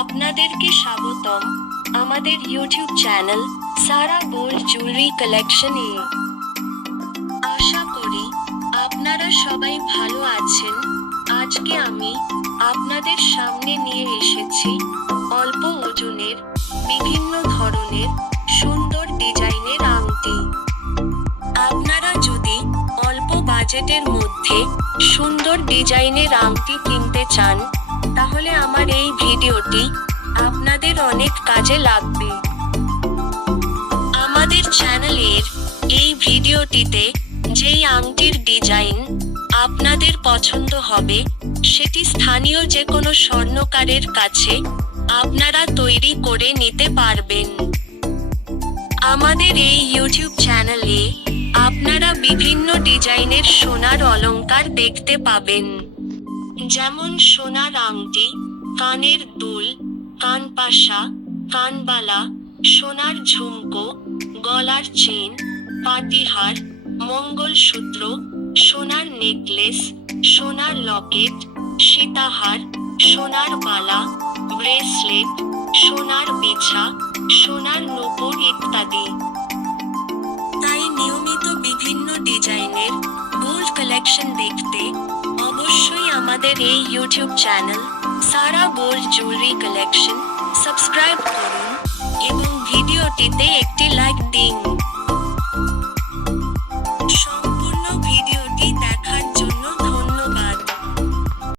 আপনাদেরকে স্বাগতম আমাদের ইউটিউব চ্যানেল সারা গোল্ড জুয়েলারি কালেকশন এ। আশা করি আপনারা সবাই ভালো আছেন। আজকে আমি আপনাদের সামনে নিয়ে এসেছি অল্প ওজনের বিভিন্ন ধরনের সুন্দর ডিজাইনের আংটি। আপনারা যদি অল্প বাজেটের মধ্যে সুন্দর ডিজাইনের আংটি কিনতে চান, তাহলে আমার এই ভিডিওটি আপনাদের অনেক কাজে লাগবে। আমাদের চ্যানেলের এই ভিডিওটিতে যেই আংটির ডিজাইন আপনাদের পছন্দ হবে, সেটি স্থানীয় যে কোনো স্বর্ণকারের কাছে আপনারা তৈরি করে নিতে পারবেন। আমাদের এই ইউটিউব চ্যানেলে আপনারা বিভিন্ন ডিজাইনের সোনার অলংকার দেখতে পাবেন, যেমন সোনার আংটি, কানের দুল, কানপাশা, কানবালা, সোনার ঝুমকো, গলার চেন, পাতিহার, মঙ্গলসূত্র, সোনার নেকলেস, সোনার লকেট, সীতাহার, সোনার বালা, ব্রেসলেট, সোনার বিছা, সোনার নূপুর ইত্যাদি। তাই নিয়মিত বিভিন্ন ডিজাইনের গোল্ড কালেকশন দেখতে অবশ্যই আমাদের এই ইউটিউব চ্যানেল সারা গোল্ড জুয়েলারি কালেকশন সাবস্ক্রাইব করুন এবং ভিডিওটিতে একটি লাইক দিন।